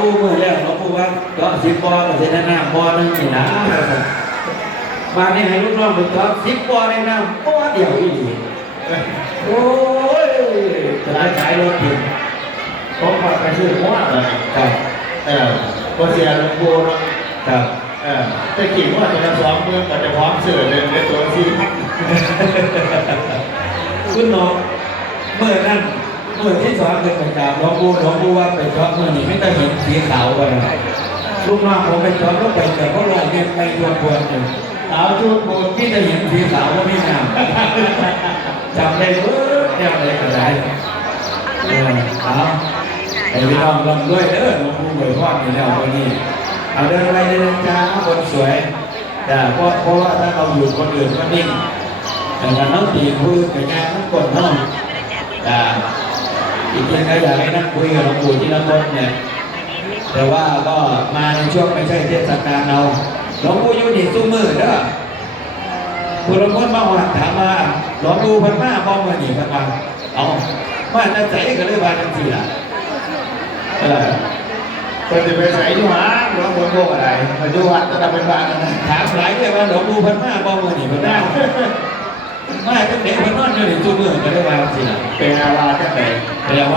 ปู่เมื่อแล้วหลวงปู่ว่าเจาะ10 บ่อก็จะได้น้ำบ่อนึงนี่นะมาเนี่ยให้ลูกน้องไปเจาะ10 บ่อในน้ำบ่อเดียวอีกโอ้ยจะได้ขายรถถึงผมพอไปซื้อหัวเลยครับพอเสียหลวงปู่เนาะครับแต่กี่ว่าจะ20,000ก็จะพร้อมเสือเลยในตัว4,000คุณน้องเมื่อนั้นเมื่อที่2เดือนประกาศหลวงปู่ว่าไปเจาะเมื่อนี้ไม่ได้เห็นสีขาวกันลูกน้องผมไปเจาะลูกไปแต่ก็ลอยเงินไปรวมๆอยู่ขาวชุดโบนที่จะเห็นสีขาวก็ไม่งามจำได้เออเนี่ยอะไรก็ได้เอาไอ้พี่น้องลำด้วยหลวงปู่เบิกว่าอยู่แล้ววันนี้เอาเดินไปเดินจ้าคนสวยแต่เพราะว่าถ้าเราอยู่คนอื่นก็นิ่งแต่การน้องตีคุยกับงานทั้งคนน้องอีกอย่างก็อยากให้นั่งคุยกับหลวงปู่ที่ละคนเนี่ยแต่ว่าก็มาในช่วงไม่ใช่เทศกาลเราหลวงปู่อยู่นี่สู้มือเด้อผู้ละคนมาหัดถามมาหลวงปู่พันมาบ้องมาหนีกันมาเอามาจะใส่ก็เลยว่าจังทีล่ะคนจะไปใส่ยูหาหลวงปู่โบอะไรมาดูวัดจะทำเป็นบ้านถามหลายเลยว่าหลวงปู่พันมาบ้องมาหนีกันได้มาจังเด็กพันนอนอยู่ในสู้มือก็เลยว่าจังทีล่ะเป็นอะไรจังไหนแปลว่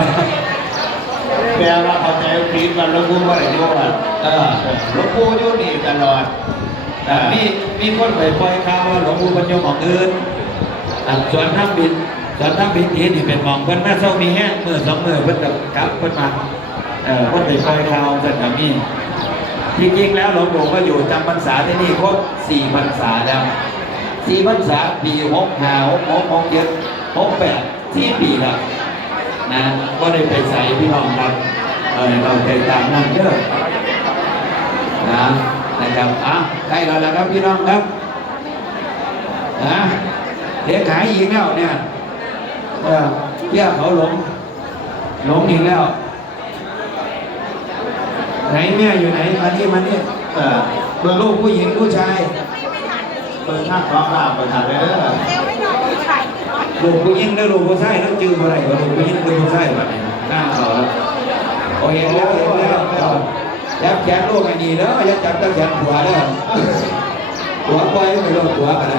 าเข้าใจผิดว่าหลวงปู่ว่าอะไรโยมหลวงปู่อยู่นี่ตลอดมีคนไปปล่อยข่าวว่าหลวงปู่บรรยงของอื่นส่วนทั้งบินทีนี่เป็นมองเพิ่นมาเศร้ามีแห้งมือ2 มือเพิ่นกับเพิ่นมาเพิ่นไปปล่อยข่าวสักแบบนี้จริงๆแล้วหลวงปู่ก็อยู่จำพรรษาที่นี่ครบ4 พรรษาแล้ว4 พรรษาปี65 66 67 68 4 ปีแล้วนะก็ได้ไปใส่พี่น้องครับเราใจตามนั่นเด้อนะครับใกล้เราแล้วครับพี่น้องครับเดี๋ยวขายอีกแล้วเนี่ยเที่ยวเขาหลงอีกแล้วไหนแม่อยู่ไหนมานี่เบอร์ลูกผู้หญิงผู้ชายเปิดข้างขวาข้างเปิดทางเลยลูกผู้หญิงแล้วลูกผู้ชายแล้วจืดอะไรลูกผู้หญิงลูกผู้ชายแบบนี้หน้าเขาโอ้เห็นแล้วยับแขนลูกอันนี้เนาะยับจับตั้งแขนหัวเนาะหัวปล่อยไม่ลงหัวกันไหน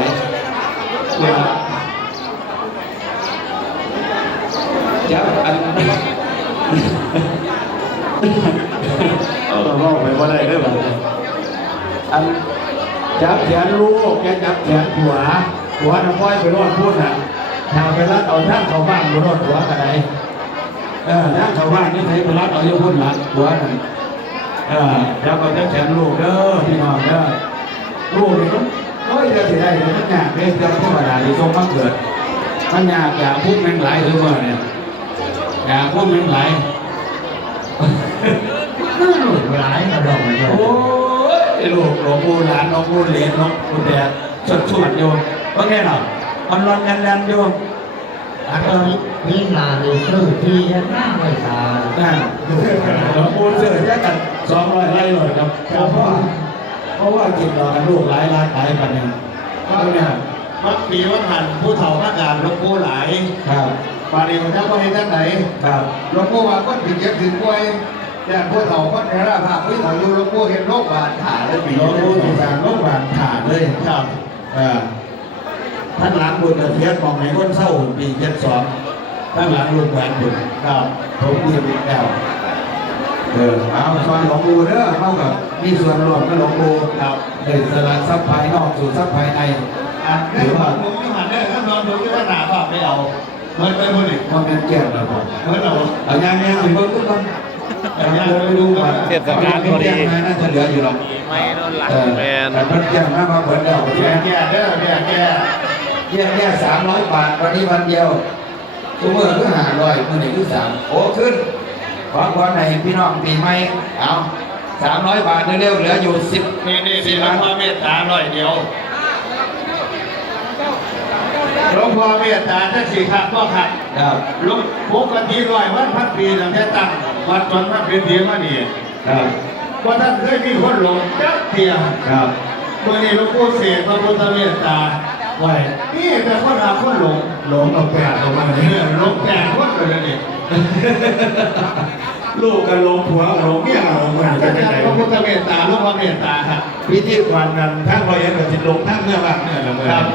จับอันเราลองไปว่าได้ได้ไหมอันจับแขนลูกแกจับแขนหัวน้ำปล่อยไปรอดพูดถ้าไปรัดเอาท่านเขาบ้านไปรอดหัวกันไหนท่านเขาบ้านนี่ใช้ไปรัดเอาอยู่พูดหลังหัวนั่นแล้วก็จะแขนลูกเด้อพี่น้องเด้อลูกนี่ก็จะสิได้มันยากเลยจะธรรมดาที่ทรงมาเกิดมันยากอย่าพูดแม่งไหลหรือว่าเนี่ยอย่าพูดแม่งไหลหลายกระดองเลยโอ้ยลูกหลวงปู่หลานหลวงปู่เหรียญหลวงปู่แดดชดโยมว่าไงหรอมันร้อนแรงโยมอันนี้นาดีซื้อที่หน้าไม่ตาหลวงปู่เสื้อแค่กัน200 ไร่เลยครับเพราะว่ากินเราลูกหลายล้านหลายพันเนี่ยมักปีว่าหันผู้เฒ่านักการหลวงปู่หลายครับปารีมันจะไปท่านไหนครับหลวงปู่ว่าก็ถึงเยอะถึงป่วยแต่ผู้เฒ่าก็ในราภาพผู้เฒ่าอยู่หลวงปู่เห็นโรคบาดขาเลยปีหลวงปู่ถูกการโรคบาดขาเลยครับท่านหลังบุญเทียนมองไหนคนเศร้าปี72ท่านหลังลูกแหวนบุญครับผมเรียนแล้วเอาส่วนหลวงปู่เด้อเข้ากับมีส่วนรวมกับหลวงปู่ครับเดินสลัดซับภายนอกสู่ซับภายในหรือว่าผมไม่หันได้ถ้านอนดูที่ว่าหนาภาพไม่เอาเหมือนไปหมดอีกว่าเป็นแก้วแล้วเหมือนเราเอาอย่างนี้ไปเบิ่งกันไปดูก่อนเทศกาลพอดีน่าจะเหลืออยู่หรอกไม่โดนหลักแมนแต่มันแก้วมากกว่าเหมือนเราแก่เด้อแก้300 บาทวันนี้วันเดียวตัวเมื่อคือ500มื่อไหร่คือ3โอ้ขึ้นขอความไหนพี่น้องปีใหม่เอา300 บาทเร็วๆเหลืออยู่10นี่หลวงพ่อเมตตาหน่อยเดียวหลวงพ่อเมตตาถ้าสี่ขัดก็ขัดลุกปกติ100 วันพันปีตั้งแต่ตั้งวัดจนมาเป็นเดียมานี่ว่าท่านเคยมีคนหลงจักเทียเมื่อนี้หลวงพ่อเสกพระพุทธเมตตาไว้นี่แต่คนหาคนหลงเอาแปดออกมาเนี่ยหลงแปดคนเลยนี่ลูกกับหลงผัวหลงเมียหลง ท่านพระพุทธเมตตาลูกพระเมตตาครับ พิธีกรกันทั้งรอยเอ็นกับสิลงทั้งเมื่อวานเนี่ยละเมื่อ ครับ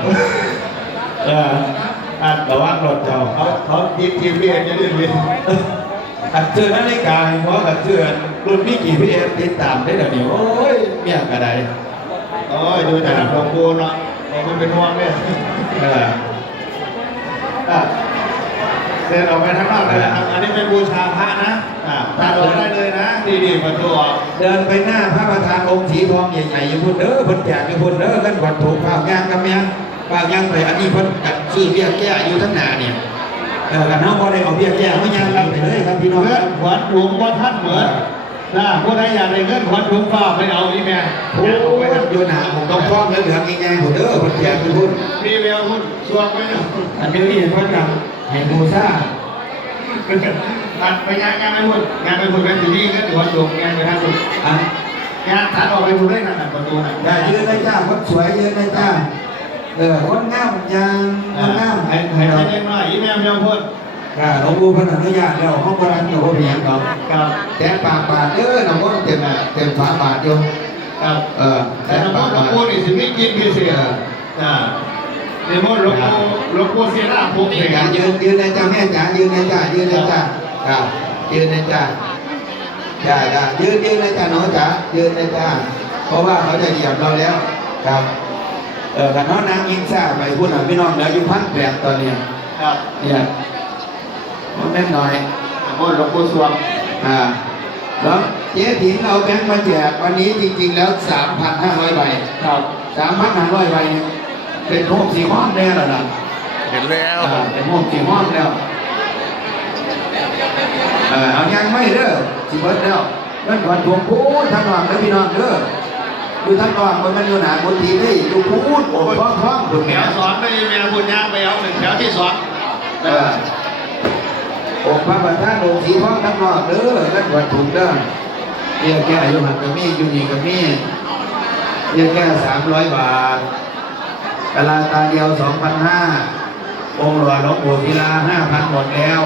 อันระวังรถเจ้า เขาติดทีวีจะได้เรียน อันเจอนาฬิกาเพราะอันเจอรุ่นนี้กี่พีเอฟติดตามได้เดี๋ยวนี้โอ้ยเมียกระได โอ้ยดูแต่หลวงปู่เนาะมันเป็นห่วงเนี่ย เออ เดินออกไปข้างนอกเลยนะครับ อันนี้เป็นบูชาพระนะตาดอกได้เลยนะดีๆประตูออก เดินไปหน้าพระประธานองค์สีทองใหญ่ๆอยู่พุ่นเด้อพุ่นแจกอยู่พุ่นเด้อกันวัดถูกข้าวย่างกับเมียข้าวย่างไปอันนี้พุ่นกัดซื้อเบี้ยแก้อยู่ทั้งหน้าเนี่ยกันน้องบ่ได้เอาเบี้ยแก้มาย่างรับไปเลยครับพี่น้อง เพื่อนขวัญถุงว่าท่านเหมือนนะผู้ใดอยากได้เงินขวัญถุงฝ้าไปเอาอีแม่ โอ้ยอยู่หน้าผมต้องฟ้องเหลืองๆง่ายๆพุ่นเด้อพุ่นแจกอยู่พุ่น มีเวลคุณสวงไปเนาะ อันนี้เพิ่นกับให้บูชา ตัดไปงานไปพูดงานไปพูดกันที่นี่ก็ถือว่าจบงานไปทางสุด อ่ะ งานตัดออกไปพูดได้ขนาดประตูน่ะ อย่ายืนเลยจ้าคนสวยยืนเลยจ้าคนงามยังคนงาม ให้เล็กน้อยอีแม่ไม่ต้องพูด หลวงปู่เพิ่นอนุญาตแล้วห้องพระรันกับพ่อเพียงดอก ครับ แต่ปากบาทเด้อน้ำมันเต็มฝาบาทอยู่ ครับ แต่ แต่หลวง ปากบาท ปู่นี่สิไม่กินพิเศษในมดหลวงปู่เสียหน้าผมเอง อย่ายืนเลยจ้าแม่จ๋ายืนเลยจ้ายืนเลยจ้าครับยืนเลยจ้าจ้ายืนเลยจ้าน้องจ๋ายืนเลยจ้าเพราะว่าเขาจะเหยียบเราแล้วครับกับน้องนางยิงซ่าไปพูดหน่อยพี่น้องแล้วอยู่1,800ตอนนี้ ครับ เนี่ยมันแม่นหน่อย มดหลวงปู่สวง แล้วเจ๊ถิงเอาแบงค์มาแจกวันนี้จริงๆแล้ว 3,500 ใบ ครับ 3,500 ใบเนี่ยเป็นโฮมสีห้อมแน่แล้วนะ เห็นแล้ว เป็นโฮมสีห้อมแล้วเอายังไม่เด้อสิเบิดแล้วนั่นก่อนทวงพูดทางหลังแล้วพี่น้องเด้ออยู่ทางหลังมันอยู่หนาบนทีนี่อยู่พูดโอ้ท้องถูก แถ แหม วสอนไม่มีแม่บุญยางไปเอาหนึ่งแถวที่สอง องค์พระประธานองค์สีทองทั้งนอกเด้อนั่นก่อนถูกเด้อเรียกแก้อยู่หันกับมีอยู่นี่กับมีเรียกแก้300 บาทกะลาตาเดียว 2,500 องค์หลวงหลวงปู่ศิลา 5,000 หมดแล้ว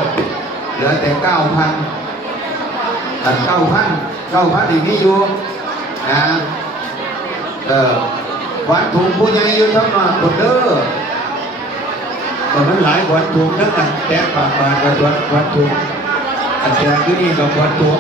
เหลือแต่ 9,000 9,000อีกนี่อยู่นะขวัญถุงผู้ใหญ่อยู่ทั้งนอกคนเด้อแต่มันหลายขวัญถุงนั่นน่ะแต่ปากบาทกับขวัญถุงอันแจกอยู่นี่กับขวัญถุง